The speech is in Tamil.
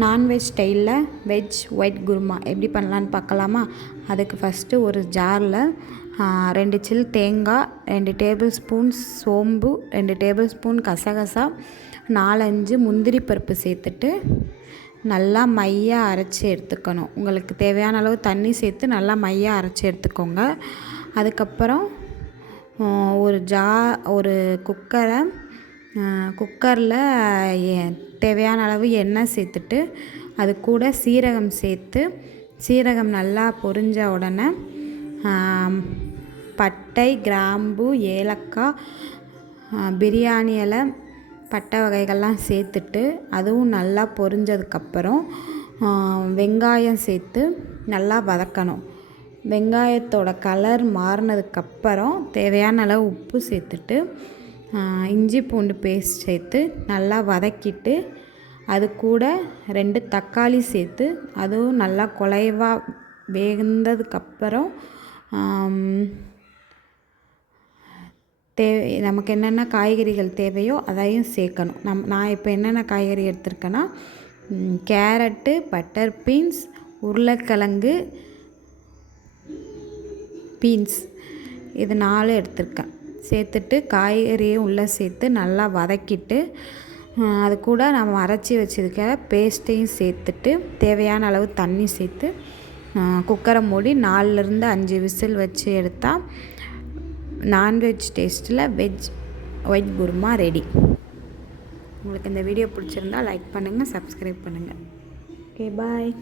நான்வெஜ் ஸ்டைலில் வெஜ் ஒயிட் குருமா எப்படி பண்ணலான்னு பார்க்கலாமா? அதுக்கு ஃபஸ்ட்டு ஒரு ஜாரில் 2 சில் தேங்காய், 2 டேபிள் ஸ்பூன் சோம்பு, 2 டேபிள் ஸ்பூன் கசகசா, 4-5 முந்திரி பருப்பு சேர்த்துட்டு நல்லா மையாக அரைச்சி எடுத்துக்கணும். உங்களுக்கு தேவையான அளவு தண்ணி சேர்த்து நல்லா மையாக அரைச்சி எடுத்துக்கோங்க. அதுக்கப்புறம் ஒரு குக்கரில் தேவையான அளவு எண்ணெய் சேர்த்துட்டு அது கூட சீரகம் சேர்த்து, சீரகம் நல்லா பொரிஞ்ச உடனே பட்டை, கிராம்பு, ஏலக்காய், பிரியாணி இலை, பட்டை வகைகள்லாம் சேர்த்துட்டு அதுவும் நல்லா பொரிஞ்சதுக்கப்புறம் வெங்காயம் சேர்த்து நல்லா வதக்கணும். வெங்காயத்தோட கலர் மாறினதுக்கப்புறம் தேவையான அளவு உப்பு சேர்த்துட்டு இஞ்சி பூண்டு பேஸ்ட் சேர்த்து நல்லா வதக்கிட்டு அது கூட 2 தக்காளி சேர்த்து அதுவும் நல்லா குழைவாக வேந்ததுக்கப்புறம் நமக்கு என்னென்ன காய்கறிகள் தேவையோ அதையும் சேர்க்கணும். நான் இப்போ என்னென்ன காய்கறி எடுத்திருக்கேன்னா கேரட்டு, பட்டர் பீன்ஸ், உருளைக்கிழங்கு, பீன்ஸ் இது 4 எடுத்திருக்கேன். சேர்த்துட்டு காய்கறியும் உள்ளே சேர்த்து நல்லா வதக்கிட்டு அது கூட நம்ம அரைச்சி வச்சுருக்க பேஸ்ட்டையும் சேர்த்துட்டு தேவையான அளவு தண்ணி சேர்த்து குக்கரை மூடி 4-5 விசில் வச்சு எடுத்தால் நான்வெஜ் டேஸ்ட்டில் வெஜ் ஒயிட் குருமா ரெடி. உங்களுக்கு இந்த வீடியோ பிடிச்சிருந்தால் லைக் பண்ணுங்கள், சப்ஸ்கிரைப் பண்ணுங்கள். ஓகே, பாய்.